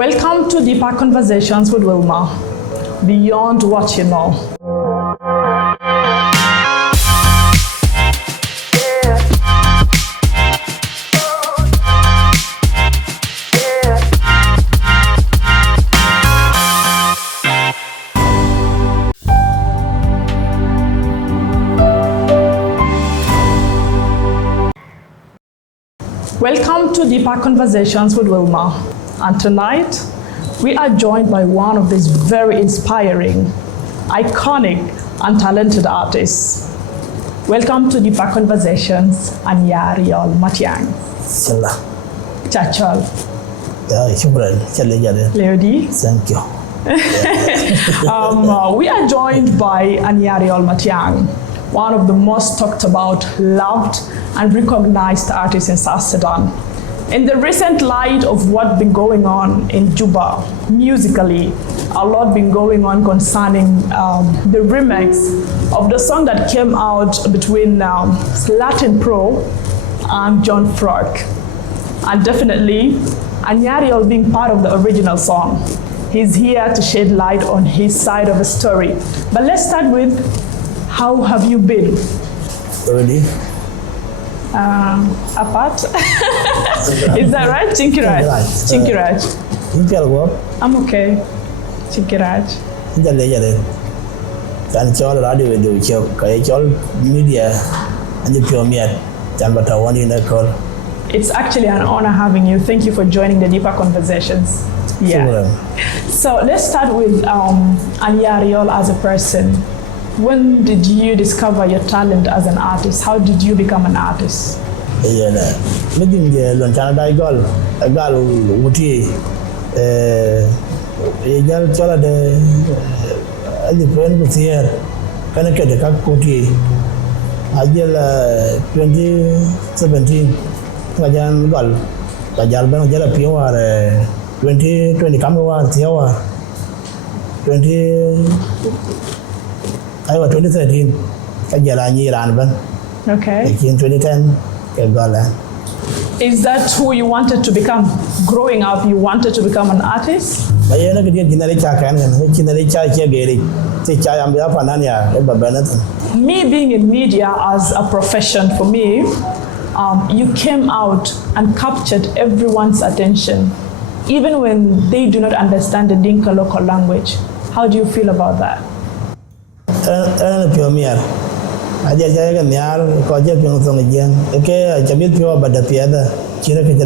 Welcome to Deeper Conversations with Wilma, Beyond What You Know. Welcome to Deeper Conversations with Wilma, and tonight we are joined by one of these very inspiring, iconic, and talented artists. Welcome to Deeper Conversations, Anyar Yol Mathiang. Inshallah. Chachal. Shukran. Leodi. Thank you. We are joined by Anyar Yol Mathiang, one of the most talked about, loved, and recognized artists in South Sudan. In the recent light of what's been going on in Juba, musically, a lot been going on concerning the remix of the song that came out between Slatin Pro and John Frog. And definitely, Anyar Yol being part of the original song. He's here to shed light on his side of the story. But let's start with, how have you been? Already? Apart? Is that right? Chinkiraj? Chinkiraj. I'm okay. Chinkiraj. Can chol radio do chok, kay chol media, and the pure meat, and but I want in a call. It's actually an honor having you. Thank you for joining the Deeper Conversations. Yeah. So let's start with Anyar Yol as a person. When did you discover your talent as an artist? How did you become an artist? Yeah, making the Lontana a girl, Wuti, a girl chola the friend was here, Kanaka the Kakuti, Ajel 2017, Kajan Gal, Kajalban Jala Pure 2020 Kamawa, Tiawa 2013, Kajalani Ranban. Okay. In 2010, Kagala. Is that who you wanted to become? Growing up, you wanted to become an artist? Me being in media as a profession for me, you came out and captured everyone's attention, even when they do not understand the Dinka local language. How do you feel about that? I just a meal, project on again. Okay, I can pure but the piada, Chiraka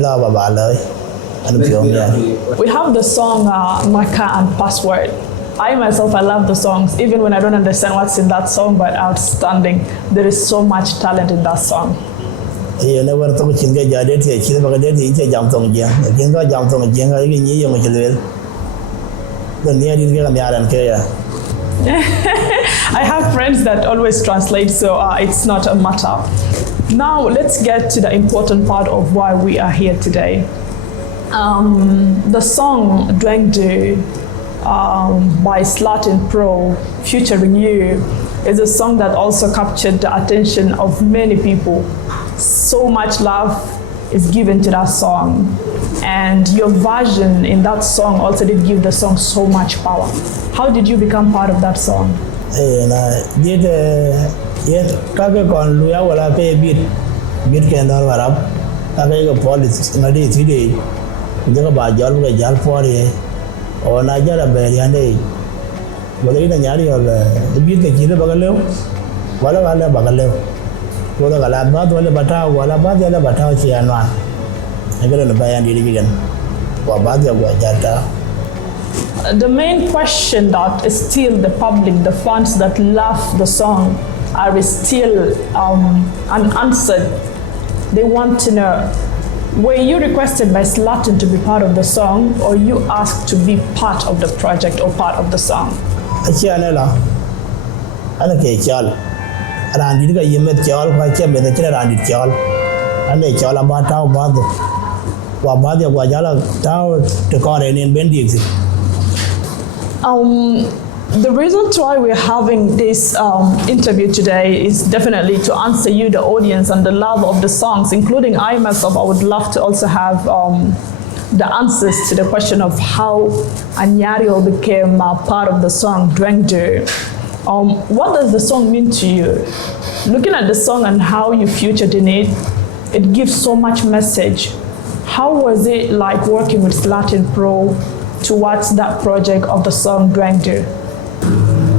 and pure meal. We have the song Maka and Password. I myself, I love the songs, even when I don't understand what's in that song, but outstanding. There is so much talent in that song. You never talk Chinga Jadet, Chiraka, jumped on again. I can go jump on again, I can hear much the near didn't get a meal and care. I have friends that always translate, so it's not a matter. Now let's get to the important part of why we are here today. The song Dhueng'du by Slatin Pro featuring you is a song that also captured the attention of many people. So much love is given to that song, and your version in that song also did give the song so much power. How did you become part of that song? Did Kaka con Luya will I pay bit can all up. Kaka police in a day 3 days. You go about Jal 40 or Nigeria Berry and day. But in a yari or the bit the Kira Bagalo, Walla Bagalo. Whether Galabad or the Bata, Wallabad, the Bata, Chiana. I got on the Bayan Division. Wabadia Wajata. The main question that is still the public, the fans that love the song, are still unanswered. They want to know, were you requested by Slatin to be part of the song, or you asked to be part of the project or part of the song? Chianella, I don't care, Chal. And did you met Chal, I came with the chair and it Chal, and they Chal about how bad Wabadia Wajala Tower to call any Bendix. The reason why we're having this interview today is definitely to answer you, the audience, and the love of the songs, including I myself. I would love to also have the answers to the question of how Anyar Yol became part of the song Dhueng'du. What does the song mean to you? Looking at the song and how you featured in it, it gives so much message. How was it like working with Slatin Pro towards that project of the song Dhueng'du?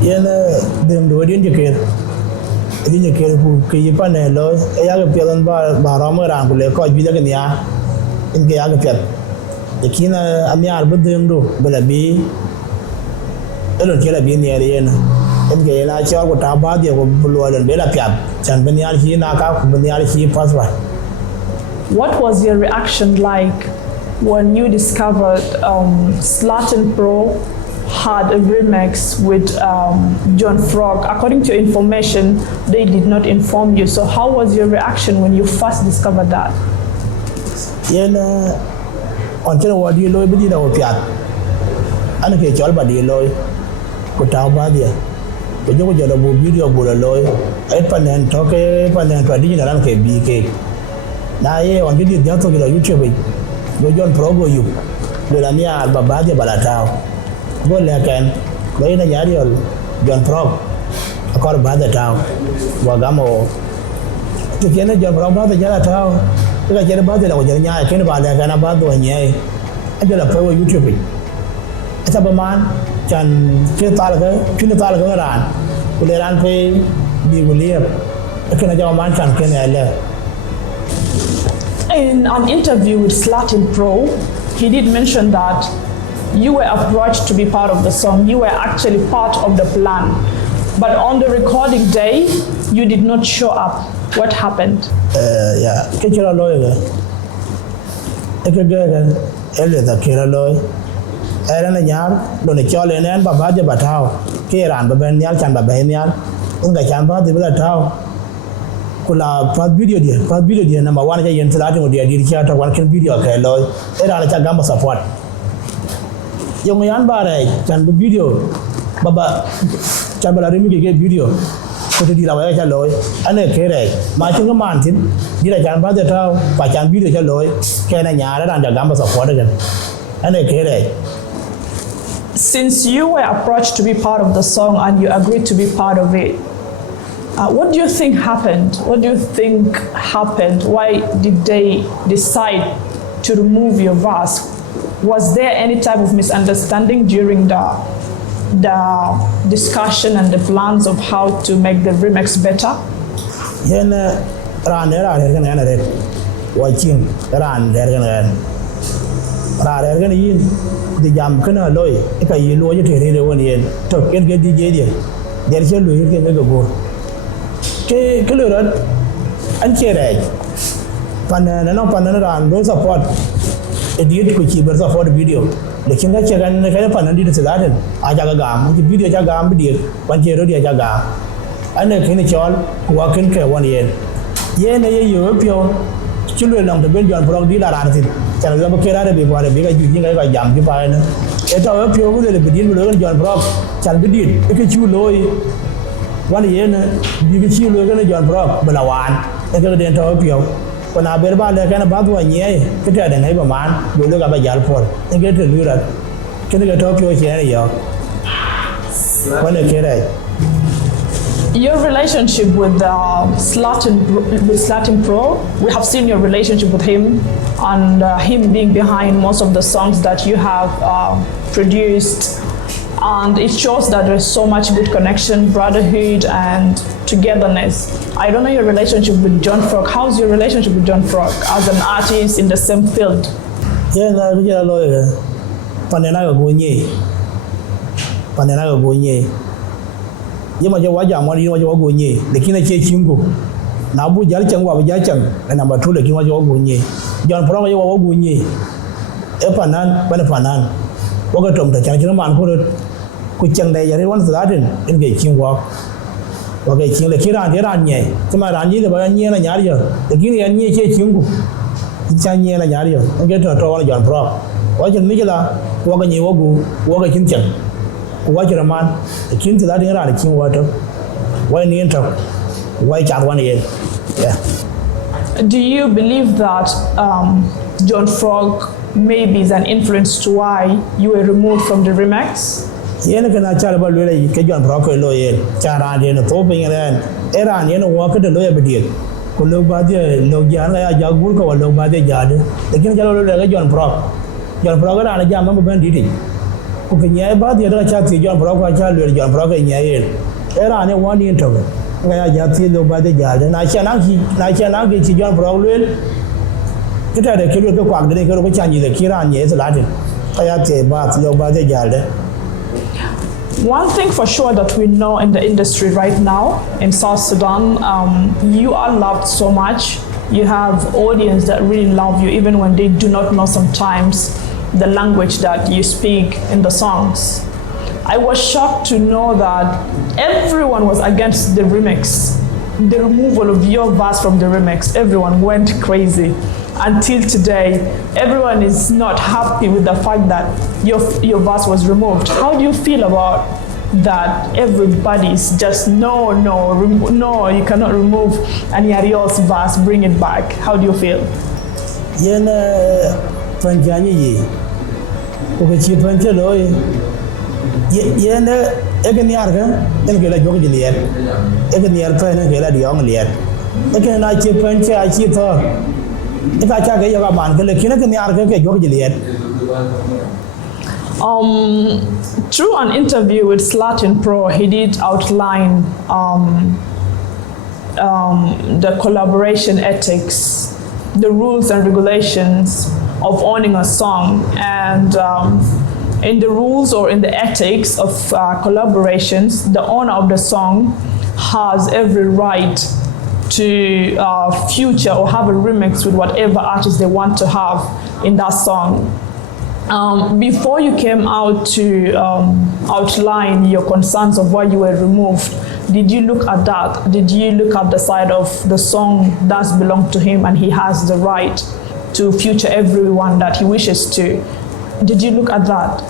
Dhengdu didn't care who keep on a low, a young pill by Romer and will call you in the Yagapet. The Kina Anyar but Dhengdu, but a bee, I don't care a bee near the end. And Gay, I saw what Abadi or Blue and Bella Piap, Chanbanial he knock out, Banial he password. What was your reaction like when you discovered Slatin Pro had a remix with John Frog? According to information, they did not inform you. So how was your reaction when you first discovered that? Until what you know, but you know, Piat. And a cage all by the loy, put out by the video of Bulaloy, Epan and Toke, Epan and traditional BK. Now, on video, the other YouTube, go John Progo you, Bulania, Babadia Balatao, go Lakan, go in a Yariol, John Prog, a call by the town, Wagamo. To Kenna John Prog by the Jalatao, because you're about it, I can't about that kind of bad one, yea. I got a pro YouTube. It's up a man, can kill Talaga around, will they run pay, be will live. I can a man can kill a In an interview with Slatin Pro, he did mention that you were approached to be part of the song. You were actually part of the plan. But on the recording day, you did not show up. What happened? Yeah, Kira lawyer. I could get a Kira lawyer. Aaron and Yar, don't a jolly and Babaja Batao, Kira and Babanial and Babanial, and the Chamber, the Villatao. Kula part video dia number 1 ya yen Slatin dia diri chata one can video ke loy era la chagamba support yung yan bare chan video baba chan bala remi ke video ko di la wa cha loy ane kere ma chung man tin di la chan ba de taw pa chan video cha loy ke na nya ra da gamba support again ane kere. Since you were approached to be part of the song and you agreed to be part of it, what do you think happened? What do you think happened? Why did they decide to remove your verse? Was there any type of misunderstanding during the discussion and the plans of how to make the remix better? The jam kana loy e ka yi lo je tere de woni en to ken ke DJ de der che lo ke ga go ke lo ran an chere pana no pana ran do support edit ko ci ber support video le kin ga che gan ne ka pana di de Slatin a ja ga mu video ja ga am di ban che ro di ja ga an ne ken chol wa ken ke woni en ye ne ye yo pyo ci lo lang de ben John Prog di la ran tin chẳng là cái đó bị gọi là bị cái chuyện cái giảm cái bài nữa, cái tao phiêu cái là bị điên rồi cái John Prog chẳng bị điên cái chiu lôi, quan điểm này bị cái chiu lôi cái John Prog bela wan, cái đèn tao phiêu, còn nào bên ba là cái nó bắt vào nhẹ, cái đèn này bảo man, đối với các bạn giải phẫu, cái thứ lừa rồi, cái tao phiêu chuyện này giờ, quan điểm cái này. Your relationship with Slatin Pro, we have seen your relationship with him and him being behind most of the songs that you have produced, and it shows that there's so much good connection, brotherhood and togetherness. I don't know your relationship with John Frog. How's your relationship with John Frog as an artist in the same field? Yeah, nhưng cho quá giảm mà đi mà cho quá nhỉ để khi này chơi chim của nào bu giá chẳng qua giá chẳng cái nằm bật thu để khi mà cho quá nhỉ John Prog cho quá nhỉ ở phần nan bên phần nan quá cái trồng chẳng cho nó mặn có được cái chẳng đây giờ đi quán giá trên đến cái chim quá và cái chim là khi ra nhỉ nhưng mà ra gì thì bao nhiêu là nhả đi rồi để khi này anh nhỉ chơi chim của cha nhỉ là nhả đi rồi cái trò trò là John Prog quá chừng mấy cái là quá cái nhỉ quá cái chim chẳng quá chừng man kin to that in around kin water why ni enter why chat one year. Yeah. Do you believe that John Frog maybe is an influence to why you were removed from the remix? Yen kana chal ba lele ke John Pro ko lo yen chara de no to pin ren era yen wo ke de lo ya bidie ko lo ba de lo ja na ya jagul ko lo ba de ja de lekin jalo lo ke John Pro ga na ja ma ban didi ko ke nya ba de da cha ti John Pro ko cha lo John Pro ke nya yen era ne one in to ga ya ja ti lo ba de ja de na cha na ki ti John Pro lo kita de ke lo ko kwang de ko cha ni de ki ran ye Slatin ka ya te ba lo ba de ja de. One thing for sure that we know in the industry right now in South Sudan, you are loved so much. You have audience that really love you even when they do not know sometimes the language that you speak in the songs. I was shocked to know that everyone was against the remix. The removal of your verse from the remix, everyone went crazy. Until today, everyone is not happy with the fact that your verse was removed. How do you feel about that? Everybody is just no, you cannot remove Anyar Yol's verse, bring it back. How do you feel? Yen panjani ye ko chi panjalo yen Anyar ga en gela jog jilier Anyar pa en gela diong lier e na chi panja chi to Through an interview with Slatin Pro, he did outline the collaboration ethics, the rules and regulations of owning a song, and in the rules or in the ethics of collaborations, the owner of the song has every right to feature or have a remix with whatever artist they want to have in that song. Before you came out to outline your concerns of why you were removed, did you look at that? Did you look at the side of the song does belong to him and he has the right to feature everyone that he wishes to? Did you look at that?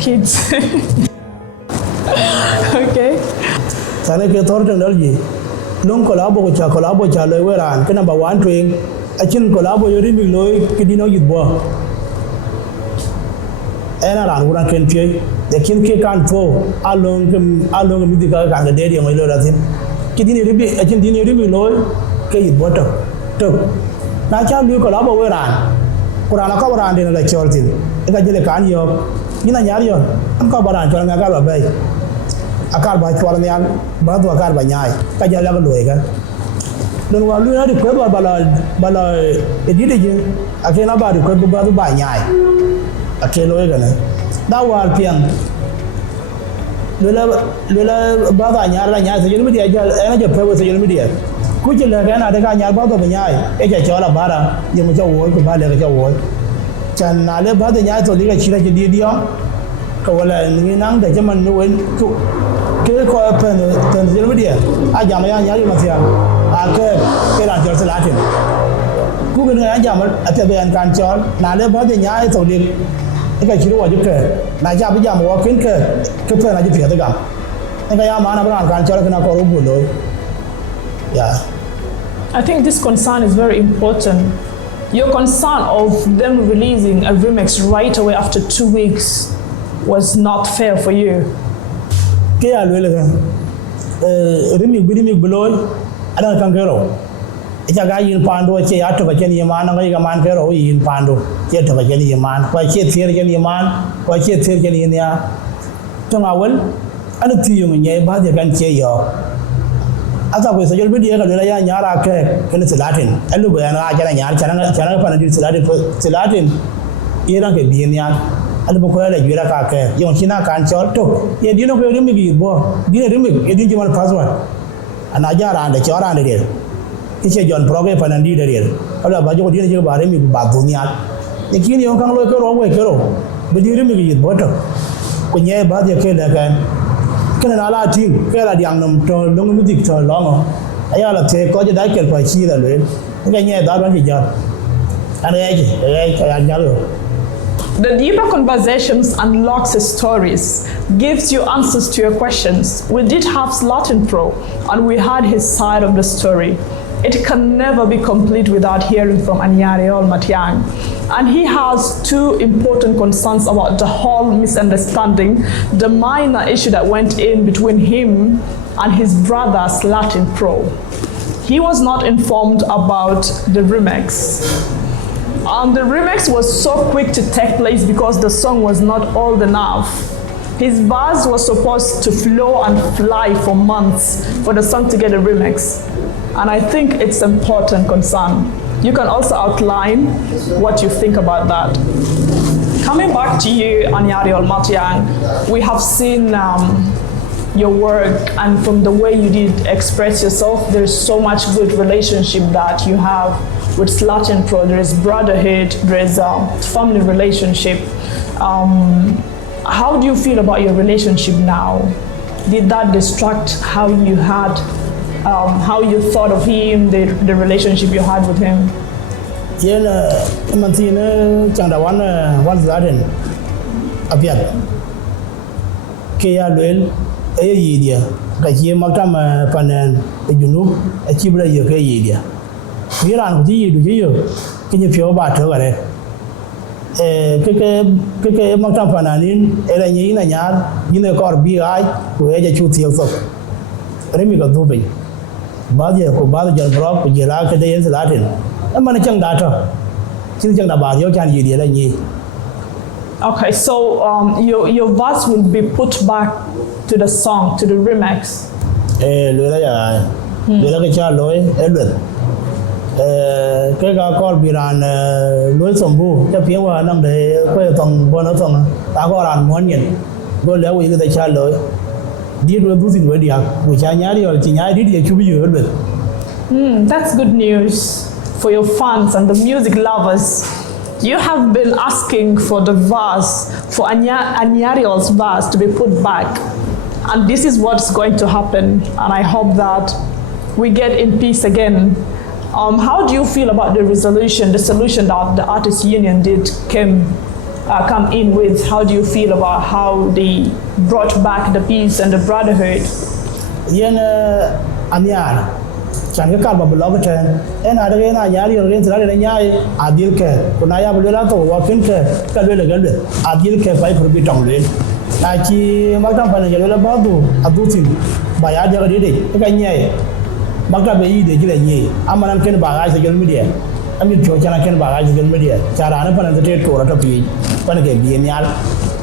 Kids. Okay. Sana ke tor technology long collabo cha lo weran ke number 1 twing achin collabo yori mi lo ke dino yitbo era ran uran ken pye de kin ke kan to along mi diga ka de de mai lo ratin ke dini ribi achin dini ribi lo ke yitbo to na cha lu collabo weran kurana ka weran de la chortin e ka jele kan yo ina nyar yo am ka baran chol nga ka lo bay akar ba chwal nyal ba do akar ba nyai ka jala ga loy ga don wa lu na di ko bala edide je akena ba di ko ba do ba nyai akelo ga na da war pian lela ba da nyar la nyai se jeni media ja ena je pewo se jeni media ku je la ga na de ka nyar ba do ba nyai e je chola bara ye mo ja wo ko ba le ga ja wo chan na le ba da nyai to li ga chira je di dio ka wala ni nang de je man no wen ku ke ko pen ten jeni media a jam ya Anyar Yol Mathiang a ke ran jor Slatin ku ga na jam a te be an kan chol na le ba de nyai to li e ka chiro wa ju ke na ja bi jam wo kin ke pe na ju pye de gam e ka ya ma na bran kan chol ke na ko ru bu lo. Yeah, I think this concern is very important. Your concern of them releasing a remix right away after 2 weeks was not fair for you. Ke ya lo le remix beloy ada kan kero e ja ga yin pando che ya to ba chen yman ngai ga man kero yin pando che to ba chen yman ko che thier chen yman ko che thier chen yin ya to ngawel ana ti yung nye ba de kan che yo asa ko se jol bi de ga le ya nyara ke ken Slatin alu ba na ga nyar chana pa na di Slatin ira ke bi nya alu ko la jira ka ke yung china kan chol to ye dino ko rimi bi bo dino rimi ye din jimal password ana jara ande chora ande de ke John Pro ke pa na di de ala ba jo dino je ba rimi ba dunya ye kin yung kan lo ko ro we ko bi di rimi bi bo to ko nye ba de ke la kan kana na la tin ke la diang nam to long mi dik to long aya la te ko je da ke pa chi la le ke nye da ban ji ja ana ye ka ya lo. The deeper conversations unlocks stories, gives you answers to your questions. We did have Slatin Pro, and we had his side of the story. it can never be complete without hearing from Anyar Yol Mathiang. And he has two important concerns about the whole misunderstanding, the minor issue that went in between him and his brother Slatin Pro. He was not informed about the remix. The remix was so quick to take place because the song was not old enough. His verse was supposed to flow and fly for months for the song to get a remix. And I think it's an important concern. You can also outline what you think about that. Coming back to you, Anyar Yol Mathiang, we have seen your work, and from the way you did express yourself, there's so much good relationship that you have with Slatin Pro. There is brotherhood, there is a family relationship. How do you feel about your relationship now? Did that distract how you had, how you thought of him, the relationship you had with him? Yeah, Mantina Chandawan, Slatin, Apiat. Kaya Luel, Ayidia, Kachi Matama Panan, Dhengdu, a Chibra Yokayidia. We ran with you, can you feel about her? Keke Matam Pananin, Elayin and Yard, in the car BI, who had a shoot yourself. Remica Dubi. Badia, who Badia Brock, with Jelaka Day and Latin. A managing data. Children about your can you. Okay, so your verse will be put back to the song, to the remix. Cái con bị đàn lối sông bu cho phía ngoài năm để quay tòng bọn nó tòng ta có đàn muốn nhìn tôi léo cái tay cha lối đi đôi bút xin với đi học buổi sáng nhá đi rồi chỉ nhá đi thì chú bây giờ được. That's good news for your fans and the music lovers. You have been asking for the verse, for Anyar Yol's verse to be put back, and this is what's going to happen, and I hope that we get in peace again. How do you feel about the solution that the Artists Union did come in with? How do you feel about how they brought back the peace and the brotherhood? Anyar, chẳng cái card bubble log trên, en ada cái na Anyar Yol cái là nhai adil ke, kunaya bela to wa kin ke, cái bela cái adil ke phải phải bị trọng lên. Na chi magam pan cái bela badu adutin, bayar dia cái đi, cái nhai. Magda be yi de jile nyi amanan ken baga social media ami cho chana ken baga social media cara na panan te to rata pi pan ke bi nyal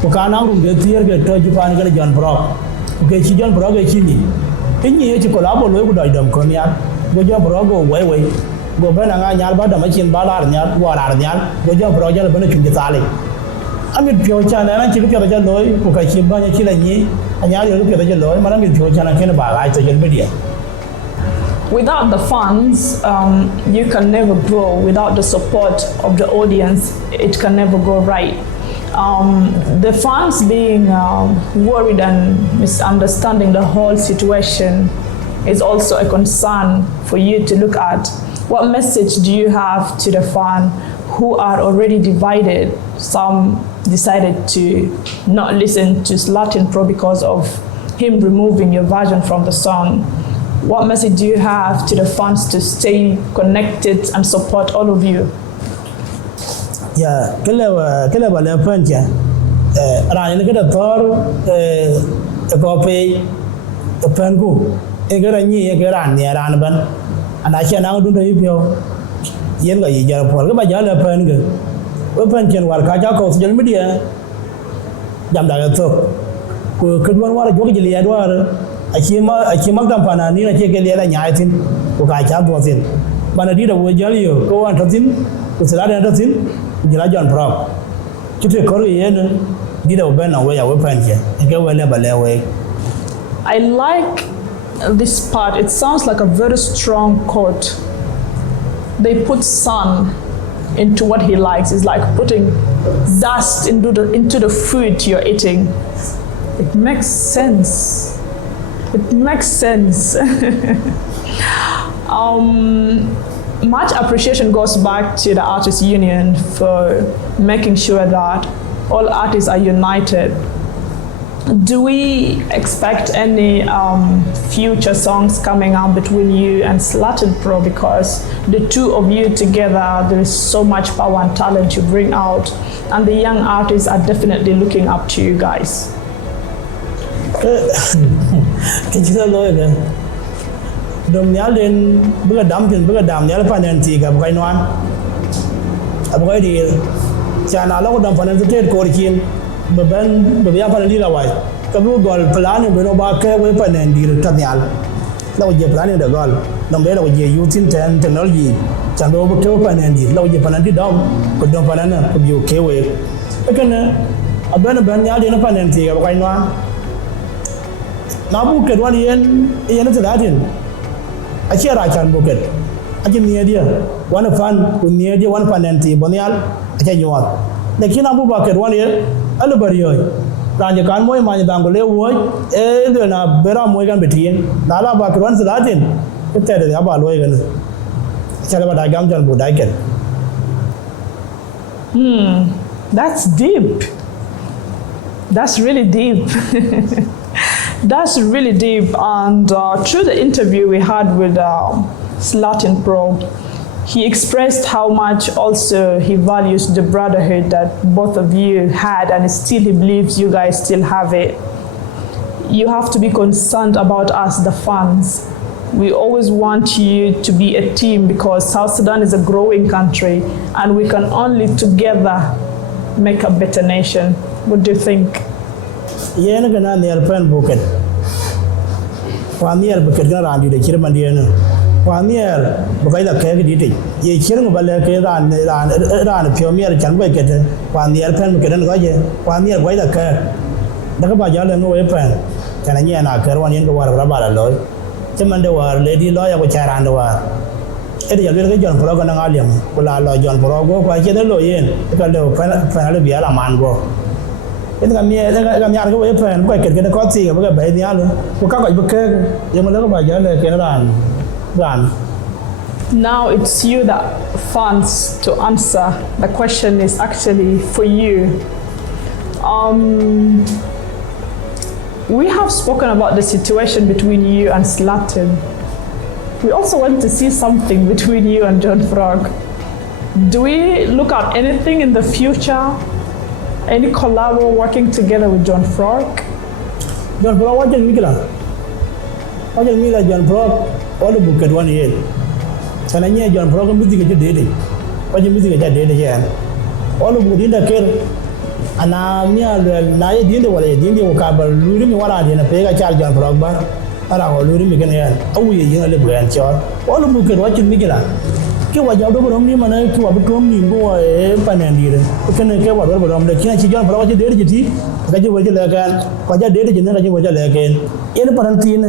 ko kana rum de tier ke to jupan ke John Brock ke chi John Brock ke chi ni tinyi chi ko la bo lo ku dai dam ko nyal go John Brock go wai go ba na nga nyal ba da ma chin ba la nyal wa la nyal go John Brock jal ba na chu ta le ami cho chana na chi ku ta jal lo ko ka chi ba nya chi la nyi Anyar Yol ku ta jal lo ma na mi cho chana ken baga social media. Without the fans, you can never grow. Without the support of the audience, it can never go right. The fans being worried and misunderstanding the whole situation is also a concern for you to look at. What message do you have to the fans who are already divided? Some decided to not listen to Slatin Pro because of him removing your version from the song. What message do you have to the fans to stay connected and support all of you? Yeah, kele bale pancha. Rani ne kada tor copy pangu. Egara ni egara ni ran ban. Ana cha na dun dai pyo. Yen ga yi jar por ga ba ja le panga. Wa panchen war ka ja ko social media. Jam da ga to. Ko kedwan war jo ga jili ya war. Aki magdam pana ni na ke ke le nya tin ko ka cha do tin bana di da wo jali yo ko an tin ko sala da tin jila John Brock kite ko ye ne di da ba na wo ya wo panje ke wo le ba le wo. I like this part. It sounds like a very strong quote. They put sun into what he likes. It's like putting dust into the food you're eating. It makes sense. It makes sense. Much appreciation goes back to the Artists Union for making sure that all artists are united. Do we expect any future songs coming out between you and Slatin Pro? Because the two of you together, there is so much power and talent you bring out, and the young artists are definitely looking up to you guys. Dom nyal den buga dam nyal panen ti ga bugai noan abugai di chana la ko dam panen te ko kin be ya panen di la wai ka bu gol plan be no ba ke we panen di ta nyal la ko je plan de gol dom be la ko je using technology chan do ke panen di la ko je panen di dom ko dom panen ko ju ke we kana abana ban nyal den panen ti ga bugai noan na bu ke wan yen ta datin I share a can book it. I can near dear. One fan with near dear one panenti, Bonial, I tell you what. The Kinabu bucket 1 year, Alabario. Ranja Kanmoy, my Dangole wood, Elena Bera Moigan between, Nala bucket once Latin. It said the Abba Logan. Tell about I gamjan would I get. That's deep. That's really deep. That's really deep, and through the interview we had with Slatin Pro, he expressed how much also he values the brotherhood that both of you had, and still he believes you guys still have it. You have to be concerned about us, the fans. We always want you to be a team because South Sudan is a growing country and we can only together make a better nation. What do you think? Yen gana near pen bucket. One year bucket around the Chirmandian. 1 year, because the cake did it. Ye chirring ballet ran pure mere can wake it. 1 year pen bucket and goye. 1 year white a care. The Kabajal and no weapon. Can I hear a care 1 year go out of Rabala Loy? Timanda war, lady lawyer which I ran the war. Eddie a little John Progan and Allium. Will allow John Progo, quite a lawyer, because the penalty be a man go. It's a mere weapon, quite get a coffee, a baby. Who can't book a young little by John run. Now it's you that fans to answer. The question is actually for you. We have spoken about the situation between you and Slatin. We also want to see something between you and John Frog. Do we look at anything in the future? Any collab working together with John Frog? John Frog, what did Mikla? What did Mila John Frog? All the book at 1 year. And I hear John Frog music at dating. What you music at dating here? All the book in the care. And I'm near the night in the way, in the vocabulary, luring what I didn't pay a charge John Frog bar. And I will luring again here. Oh, we are a grandchild. All the book at watching Mikla. Kiwa jauh dulu orang ni mana kiwa betul ni gua panen dia. Bukan kiwa dulu orang dia. Kena cijan kalau aja dia jadi, kaji wajah lekan. Kaji dia jadi kaji wajah lekan. Ini peranti ni.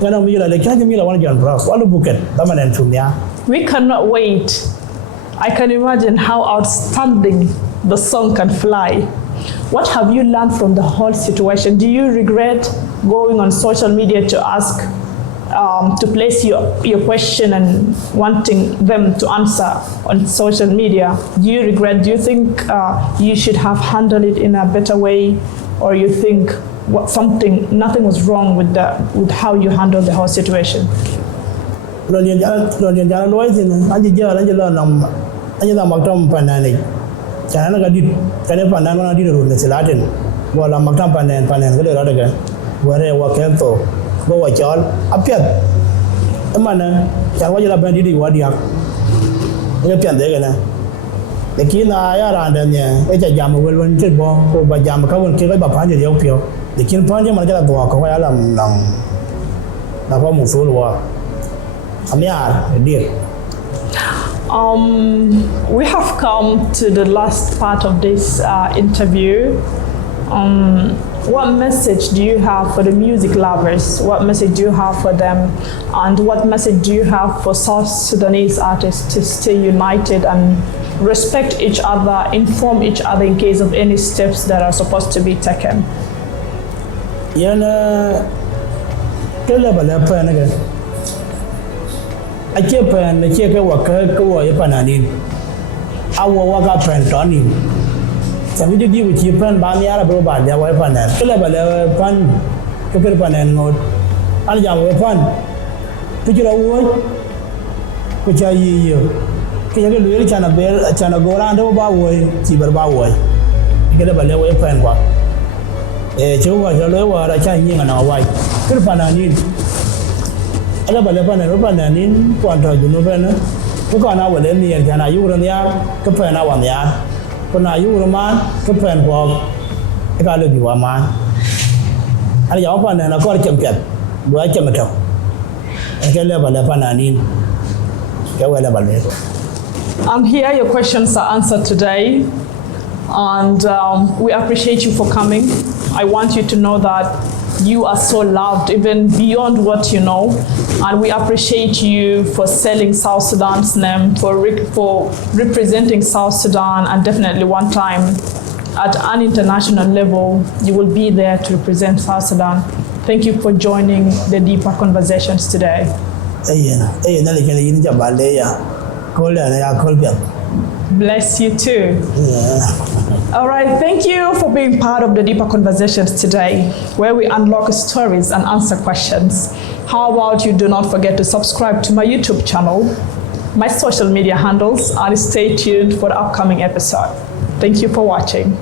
Kerana mila lekan je mila orang jangan beras. Walau bukan, taman yang cumia. We cannot wait. I can imagine how outstanding the song can fly. What have you learned from the whole situation? Do you regret going on social media to ask? To place your question and wanting them to answer on social media, do you regret? Do you think you should have handled it in a better way, or you think nothing was wrong with how you handled the whole situation? Go watch all up here. A man, can watch a bandit what you have. You can take it. The king are and then it's a jam will win kid bomb or by jam cover kill by Pandy Opio. The king Pandy Margella walk away along long. The home full war. Anyar, dear. We have come to the last part of this interview. What message do you have for the music lovers? What message do you have for them? And what message do you have for South Sudanese artists to stay united and respect each other, inform each other in case of any steps that are supposed to be taken? Yana kelebala panaga. Ake pan ake ka waka ko ya panani. Awo waka pan toni. Some video give with you pan Banyara Broba, their wife and that. Killer pan, Cooker pan and note. Aljam weapon. Picture of wood, which are you. Can you really chana bear a chana go around over way, Tiber Baway? Get up a level pen walk. A two was a lower, a Chinese and our wife. Kirpananin. I love a lepan and Rupanin, Quantra Junubana. Look on our enemy and Jana Urania, Capana one yard. Puna Uraman, Capan walk. I got you a man. I open and a court champion. Where Chamato. I can live a lepananin. And here your questions are answered today. And we appreciate you for coming. I want you to know that you are so loved, even beyond what you know. And we appreciate you for selling South Sudan's name, for representing South Sudan, and definitely one time at an international level, you will be there to represent South Sudan. Thank you for joining the Deeper Conversations today. Bless you too. All right, thank you for being part of the Deeper Conversations today, where we unlock stories and answer questions. How about you do not forget to subscribe to my YouTube channel, my social media handles, and stay tuned for the upcoming episode. Thank you for watching.